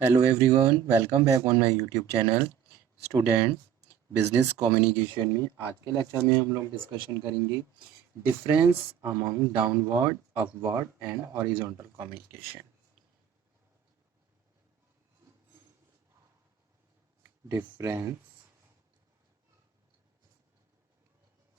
Hello everyone, welcome back on my YouTube channel student business communication में। आज के lecture में हम लोग डिस्कशन करेंगे difference among downward, upward and horizontal communication. Difference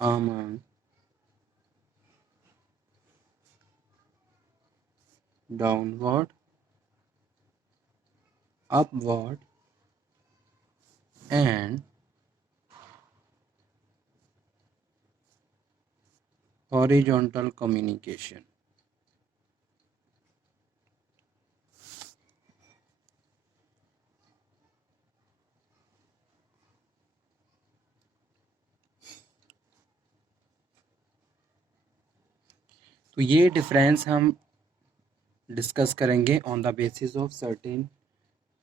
among downward, upward and horizontal communication. तो ये डिफरेंस हम डिस्कस करेंगे on the basis of certain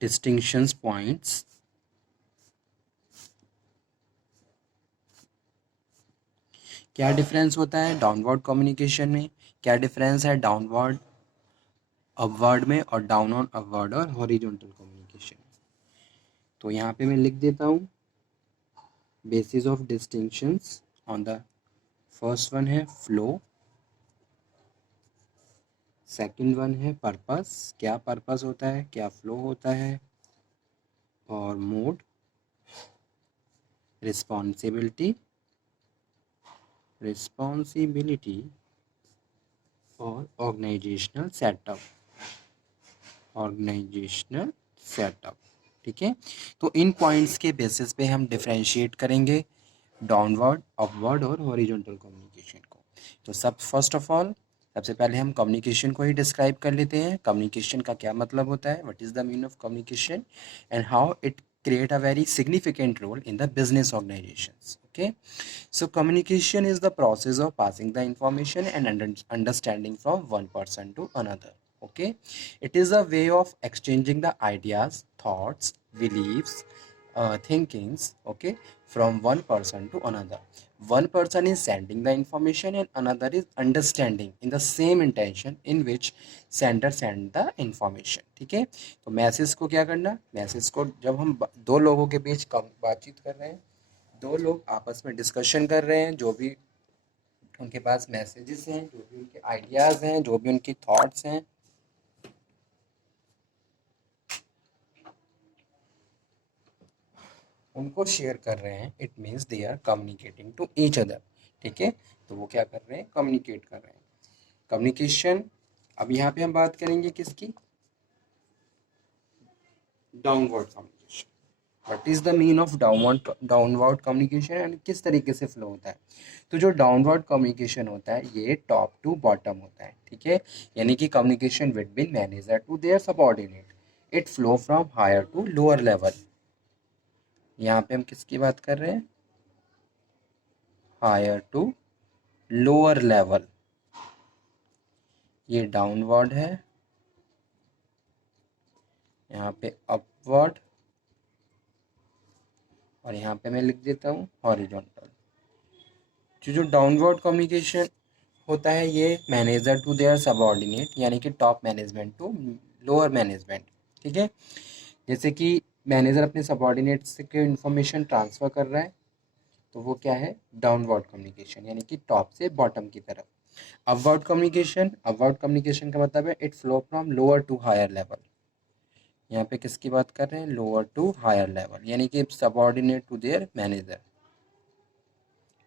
distinctions points. क्या डिफरेंस होता है डाउनवर्ड कम्युनिकेशन में, क्या डिफरेंस है डाउनवर्ड अपवर्ड में, और डाउन ऑन अपवर्ड और हॉरिजॉन्टल कम्युनिकेशन। तो यहाँ पे मैं लिख देता हूँ basis of distinctions on the first one है फ्लो, सेकंड वन है पर्पस, क्या पर्पस होता है, क्या फ्लो होता है, और मोड, रिस्पॉन्सिबिलिटी और ऑर्गेनाइजेशनल सेटअप। ठीक है, तो इन पॉइंट्स के बेसिस पे हम डिफरेंशिएट करेंगे डाउनवर्ड, अपवर्ड और हॉरिजॉन्टल कम्युनिकेशन को। तो फर्स्ट ऑफ ऑल सबसे पहले हम कम्युनिकेशन को ही डिस्क्राइब कर लेते हैं। कम्युनिकेशन का क्या मतलब होता है, what is the mean of communication and how it create a very significant role in the business organizations. Okay, so communication is the process of passing the information and understanding from one person to another. Okay, it is a way of exchanging the ideas, thoughts, beliefs, thinkings, okay, from one person to another. One person is sending the information and another is understanding in the same intention in which sender send the information. ठीक है, तो message को क्या करना, message को जब हम दो लोगों के बीच बातचीत कर रहे हैं, दो लोग आपस में डिस्कशन कर रहे हैं, जो भी उनके पास मैसेजेस हैं, जो भी उनके आइडियाज़ हैं, जो भी उनकी थॉट्स हैं, उनको शेयर कर रहे हैं, it means they are communicating to each other. ठीक है, तो वो क्या कर रहे हैं, कम्युनिकेट कर रहे हैं। कम्युनिकेशन, अब यहाँ पे हम बात करेंगे किसकी, downward communication. What is the mean of downward communication and किस तरीके से फ्लो होता है। तो जो डाउनवर्ड कम्युनिकेशन होता है ये टॉप टू बॉटम होता है। ठीक है, यानी कि communication between manager to their subordinate, it flow from higher to lower level. यहाँ पे हम किसकी बात कर रहे हैं, हायर टू लोअर लेवल। ये डाउनवर्ड है, यहाँ पे अपवर्ड, और यहाँ पे मैं लिख देता हूँ हॉरिजॉन्टल। जो डाउनवर्ड कम्युनिकेशन होता है ये मैनेजर टू देयर सबऑर्डिनेट, यानी कि top management to lower management. ठीक है, जैसे कि मैनेजर अपने सबऑर्डिनेट से के इंफॉर्मेशन ट्रांसफ़र कर रहा है, तो वो क्या है, डाउनवर्ड कम्युनिकेशन, यानी कि टॉप से बॉटम की तरफ। अपवर्ड कम्युनिकेशन का मतलब है it flow from lower to higher level. यहाँ पे किसकी बात कर रहे हैं, लोअर टू हायर लेवल, यानी कि सबऑर्डिनेट टू देयर मैनेजर।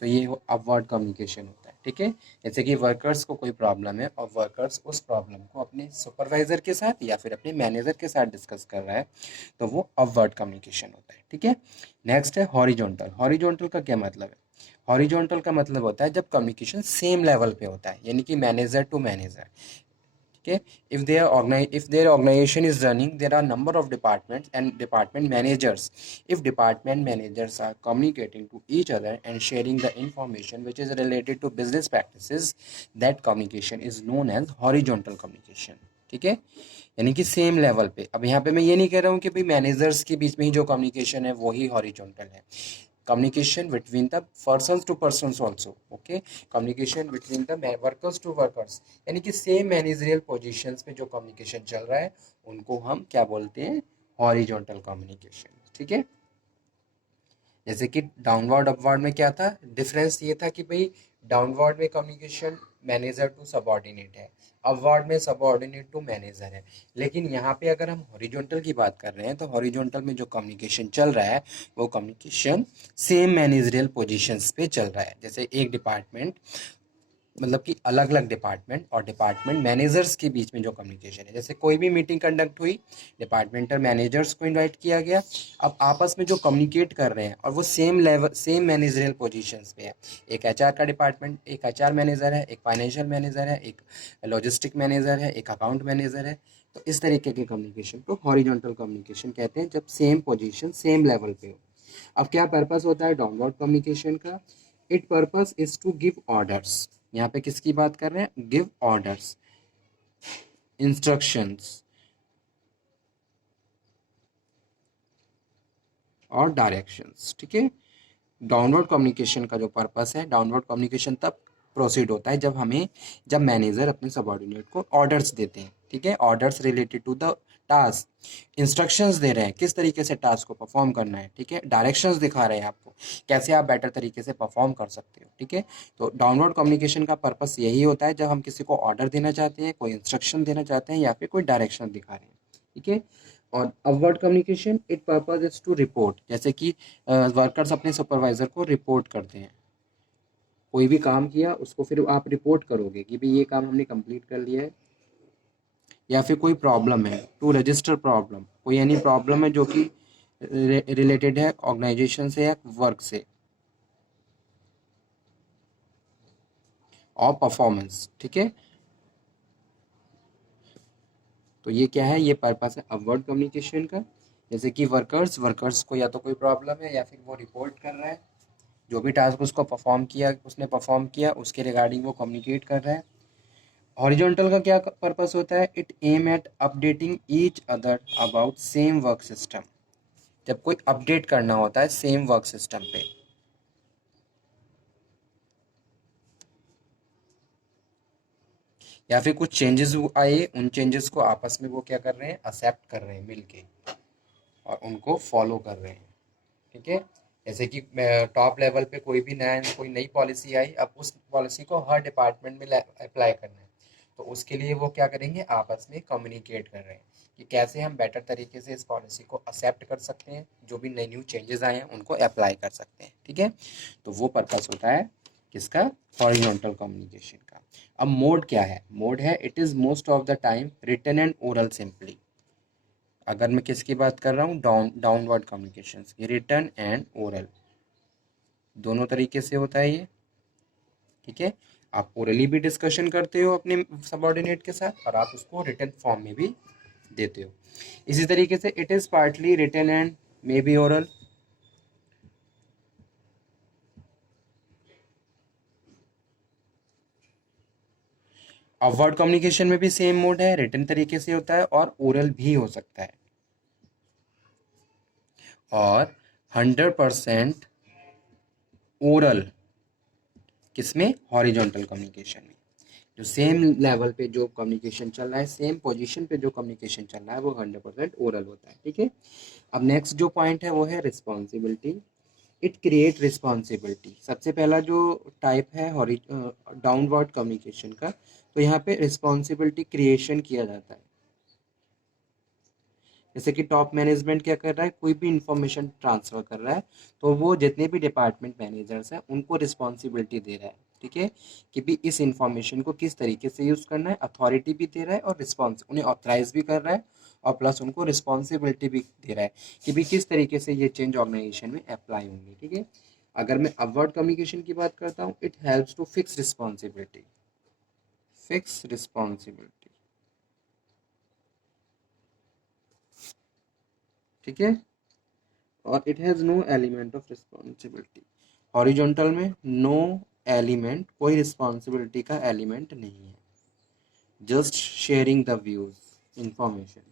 तो ये अपवर्ड कम्युनिकेशन होता है। ठीक है, जैसे कि वर्कर्स को कोई प्रॉब्लम है और वर्कर्स उस प्रॉब्लम को अपने सुपरवाइजर के साथ या फिर अपने मैनेजर के साथ डिस्कस कर रहा है, तो वो अपवर्ड कम्युनिकेशन होता है। ठीक है, नेक्स्ट है हॉरिजॉन्टल। हॉरिजॉन्टल का क्या मतलब है, हॉरिजॉन्टल का मतलब होता है जब कम्युनिकेशन सेम लेवल पे होता है, यानी कि manager to manager. Okay, if their organization is running, there are number of departments and department managers. If department managers are communicating to each other and sharing the information which is related to business practices, that communication is known as horizontal communication. ठीक है, यानी कि same level पे। अब यहाँ पे मैं ये नहीं कह रहा हूँ कि भाई मैनेजर्स के बीच में ही जो कम्युनिकेशन है वो ही हॉरिजॉन्टल है। communication between the persons to persons also, okay, communication between the workers to workers, यानी कि सेम मैनेजरियल पोजीशंस पे जो कम्युनिकेशन चल रहा है उनको हम क्या बोलते हैं, हॉरिजॉन्टल कम्युनिकेशन, ठीक है। जैसे कि डाउनवर्ड अपवर्ड में क्या था, डिफरेंस ये था कि भाई डाउनवर्ड में कम्युनिकेशन मैनेजर टू सबऑर्डिनेट है, अपवर्ड में सबऑर्डिनेट टू मैनेजर है, लेकिन यहाँ पे अगर हम हॉरिजॉन्टल की बात कर रहे हैं तो हॉरिजॉन्टल में जो कम्युनिकेशन चल रहा है वो कम्युनिकेशन सेम मैनेजरियल पोजीशंस पे चल रहा है। जैसे एक डिपार्टमेंट, मतलब कि अलग अलग डिपार्टमेंट और डिपार्टमेंट मैनेजर्स के बीच में जो कम्युनिकेशन है, जैसे कोई भी मीटिंग कंडक्ट हुई, डिपार्टमेंटल मैनेजर्स को इनवाइट किया गया, अब आपस में जो कम्युनिकेट कर रहे हैं और वो same level same managerial positions पे है, एक एचआर का डिपार्टमेंट, एक एचआर मैनेजर है, एक फाइनेंशियल मैनेजर है, एक लॉजिस्टिक मैनेजर है, एक अकाउंट मैनेजर है, तो इस तरीके के कम्युनिकेशन को हॉरिजॉन्टल कम्युनिकेशन कहते हैं, जब सेम पोजीशन सेम लेवल पे हो। अब क्या पर्पस होता है डाउनवर्ड कम्युनिकेशन का, it purpose is to give orders, यहाँ पे किसकी बात कर रहे हैं, गिव ऑर्डर्स, इंस्ट्रक्शंस और डायरेक्शंस, ठीक है। डाउनवर्ड कम्युनिकेशन का जो पर्पस है, डाउनवर्ड कम्युनिकेशन तब प्रोसीड होता है जब मैनेजर अपने सबऑर्डिनेट को ऑर्डर्स देते हैं, ठीक है, orders related to the task, instructions दे रहे हैं किस तरीके से टास्क को परफॉर्म करना है, ठीक है, डायरेक्शंस दिखा रहे हैं आपको कैसे आप बेटर तरीके से परफॉर्म कर सकते हो, ठीक है। तो डाउनवर्ड कम्युनिकेशन का पर्पस यही होता है जब हम किसी को ऑर्डर देना चाहते हैं, कोई इंस्ट्रक्शन देना चाहते हैं या फिर कोई डायरेक्शन दिखा रहे हैं, ठीक है। और upward communication it purpose is to report, जैसे कि वर्कर्स अपने सुपरवाइजर को रिपोर्ट करते हैं, कोई भी काम किया उसको फिर आप रिपोर्ट करोगे कि भाई ये काम हमने कंप्लीट कर लिया है, या फिर कोई प्रॉब्लम है टू रजिस्टर प्रॉब्लम, कोई यानी प्रॉब्लम है जो कि रिलेटेड है ऑर्गेनाइजेशन से या वर्क से और परफॉर्मेंस, ठीक है। तो ये क्या है, ये पर्पस है अपवर्ड कम्युनिकेशन का, जैसे कि वर्कर्स को या तो कोई प्रॉब्लम है या फिर वो रिपोर्ट कर रहा है, जो भी टास्क उसने परफॉर्म किया उसके रिगार्डिंग वो कम्युनिकेट कर रहा है। हॉरिजॉन्टल का क्या पर्पस होता है, it aim at updating each other about same work system, जब कोई अपडेट करना होता है सेम वर्क सिस्टम पे, या फिर कुछ चेंजेस आए, उन चेंजेस को आपस में वो क्या कर रहे हैं, एक्सेप्ट कर रहे हैं मिलके और उनको फॉलो कर रहे हैं, ठीक है। जैसे कि टॉप लेवल पे कोई नई पॉलिसी आई, अब उस पॉलिसी को हर डिपार्टमेंट में अप्लाई करना है, तो उसके लिए वो क्या करेंगे, आपस में कम्युनिकेट कर रहे हैं कि कैसे हम बेटर तरीके से इस पॉलिसी को एक्सेप्ट कर सकते हैं, जो भी नई न्यू चेंजेस आए हैं उनको अप्लाई कर सकते हैं, ठीक है। तो वो पर्पस होता है किसका, हॉरिजॉन्टल कम्युनिकेशन का। अब मोड क्या है, मोड है it is most of the time written and oral simply, अगर मैं किसकी बात कर रहा हूँ, डाउनवर्ड कम्युनिकेशन की, रिटन एंड ओरल दोनों तरीके से होता है ये, ठीक है। आप ओरली भी डिस्कशन करते हो अपने सबऑर्डिनेट के साथ और आप उसको रिटन फॉर्म में भी देते हो। इसी तरीके से it is partly written and may be oral, upward communication में भी सेम मोड है, रिटन तरीके से होता है और ओरल भी हो सकता है, और 100% ओरल किसमें, हॉरिजॉन्टल कम्युनिकेशन में, जो सेम लेवल पे जो कम्युनिकेशन चल रहा है, सेम पोजीशन पे जो कम्युनिकेशन चल रहा है वो 100% ओरल होता है, ठीक है। अब नेक्स्ट जो पॉइंट है वो है रिस्पॉन्सिबिलिटी, इट क्रिएट रिस्पॉन्सिबिलिटी, सबसे पहला जो टाइप है डाउनवर्ड कम्युनिकेशन का, तो यहाँ पे रिस्पॉन्सिबिलिटी क्रिएशन किया जाता है। जैसे कि टॉप मैनेजमेंट क्या कर रहा है, कोई भी इंफॉर्मेशन ट्रांसफर कर रहा है तो वो जितने भी डिपार्टमेंट मैनेजर्स हैं उनको रिस्पॉन्सिबिलिटी दे रहा है, ठीक है, कि भी इस इंफॉर्मेशन को किस तरीके से यूज़ करना है, अथॉरिटी भी दे रहा है और रिस्पॉन्स उन्हें ऑथराइज भी कर रहा है और प्लस उनको रिस्पॉन्सिबिलिटी भी दे रहा है कि भी किस तरीके से ये चेंज ऑर्गेनाइजेशन में अप्लाई होंगे, ठीक है। अगर मैं अपवर्ड कम्युनिकेशन की बात करता हूँ, it helps to fix responsibility, fix responsibility, ठीक है। और it has no element of responsibility, horizontal में नो एलिमेंट, कोई रिस्पॉन्सिबिलिटी का एलिमेंट नहीं है, just sharing the views information,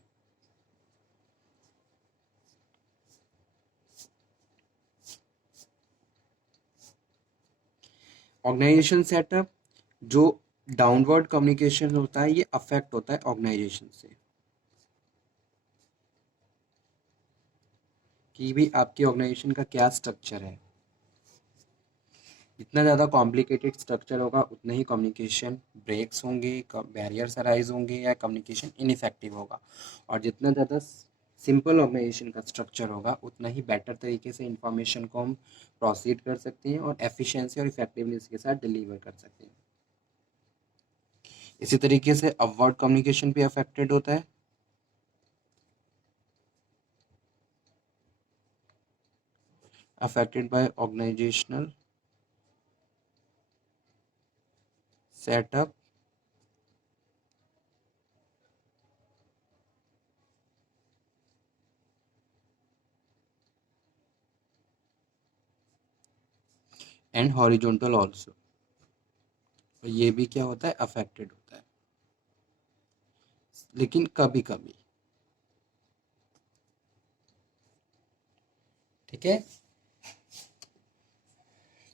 organisation setup, जो डाउनवर्ड कम्युनिकेशन होता है ये अफेक्ट होता है ऑर्गेनाइजेशन से, कि भी आपकी ऑर्गेनाइजेशन का क्या स्ट्रक्चर है। जितना ज़्यादा कॉम्प्लिकेटेड स्ट्रक्चर होगा उतना ही कम्युनिकेशन ब्रेक्स होंगे, बैरियर्स अराइज होंगे या कम्युनिकेशन इनइफेक्टिव होगा। और जितना ज़्यादा सिंपल ऑर्गेनाइजेशन का स्ट्रक्चर होगा उतना ही बेटर तरीके से इंफॉर्मेशन को हम प्रोसीड कर सकते हैं और एफिशिएंसी और इफेक्टिवनेस के साथ डिलीवर कर सकते हैं। इसी तरीके से अपवर्ड कम्युनिकेशन भी अफेक्टेड होता है। Affected by organisational setup and horizontal also. ये भी क्या होता है, अफेक्टेड होता है, लेकिन कभी कभी। ठीक है,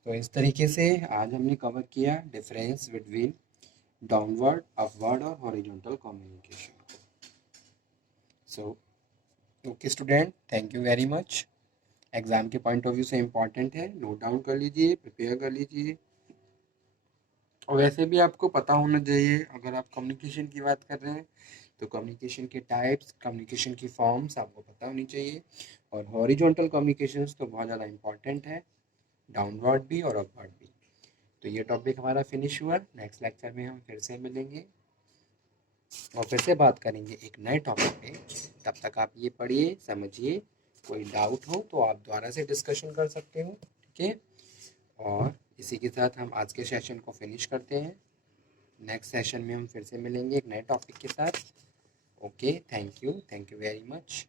तो इस तरीके से आज हमने कवर किया डिफरेंस बिटवीन डाउनवर्ड, अपवर्ड और horizontal communication. So okay student, thank you very much. Exam के पॉइंट ऑफ व्यू से इम्पॉर्टेंट है, नोट डाउन कर लीजिए, प्रिपेयर कर लीजिए। और वैसे भी आपको पता होना चाहिए, अगर आप कम्युनिकेशन की बात कर रहे हैं तो कम्युनिकेशन के टाइप्स, कम्युनिकेशन की फॉर्म्स आपको पता होनी चाहिए। और हॉरिजॉन्टल कम्युनिकेशंस तो बहुत ज़्यादा इंपॉर्टेंट है, डाउनवर्ड भी और अपवर्ड भी। तो ये टॉपिक हमारा फिनिश हुआ। नेक्स्ट लेक्चर में हम फिर से मिलेंगे और फिर से बात करेंगे एक नए टॉपिक पे। तब तक आप ये पढ़िए, समझिए, कोई डाउट हो तो आप दोबारा से डिस्कशन कर सकते हो। ठीक है, और इसी के साथ हम आज के सेशन को फिनिश करते हैं। नेक्स्ट सेशन में हम फिर से मिलेंगे एक नए टॉपिक के साथ। Okay, thank you very much.